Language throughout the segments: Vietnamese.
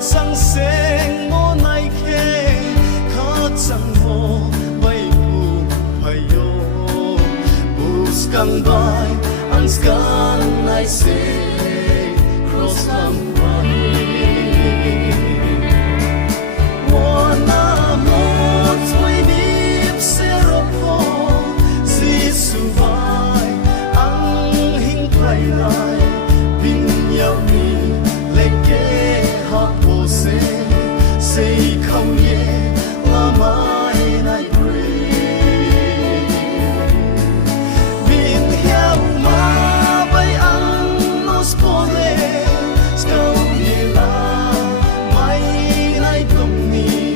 chẳng sen mô này khe khát chẳng mô bay bu phải yo buscan bay ang scan I say cross the Wana mo твой nip seropo sisuvai ang hingplay nai binyao ni leke hapo se sei khau ye lamai nai pray bin hiao ma bay ang nos pole skau ye la mai nai tong ni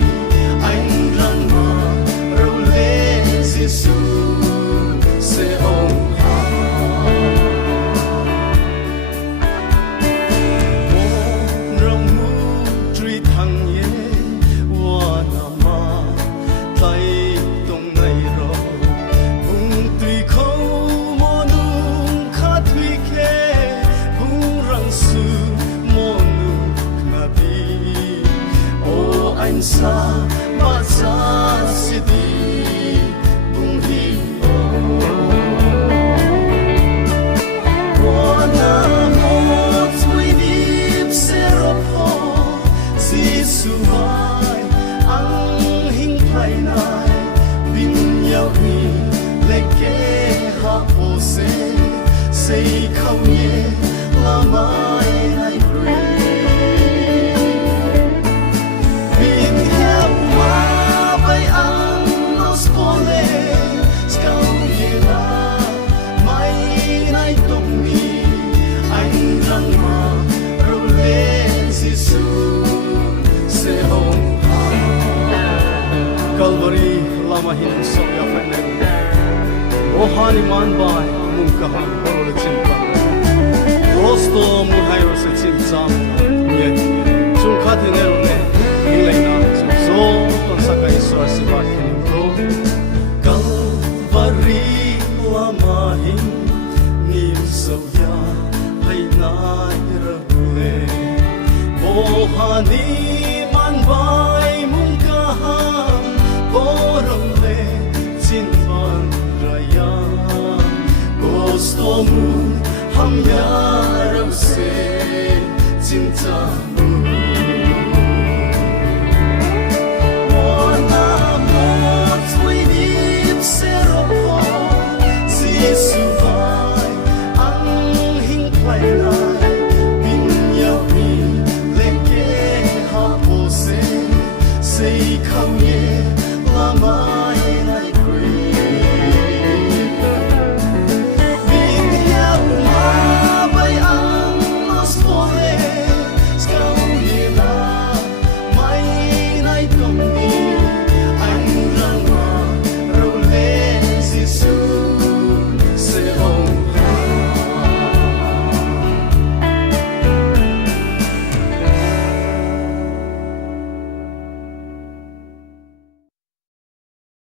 sa masa sidi bung hi wana mo twoi nip seropo sisuvai ang hingplay nai binyao ni leke hapo se sei khau ye lamai nai pray Calvary lama hin so ya fane rohani man bai mung ka han horo chin pa rosto mu hayo se chin sam ye chung kha the ne ro ne in lai na so ton sa kai so si ba kin ko Calvary lama hin ni so ya hai na ra le rohani man bai mung ka han Borong le chin van raya Gosto mu ham ya rau se chin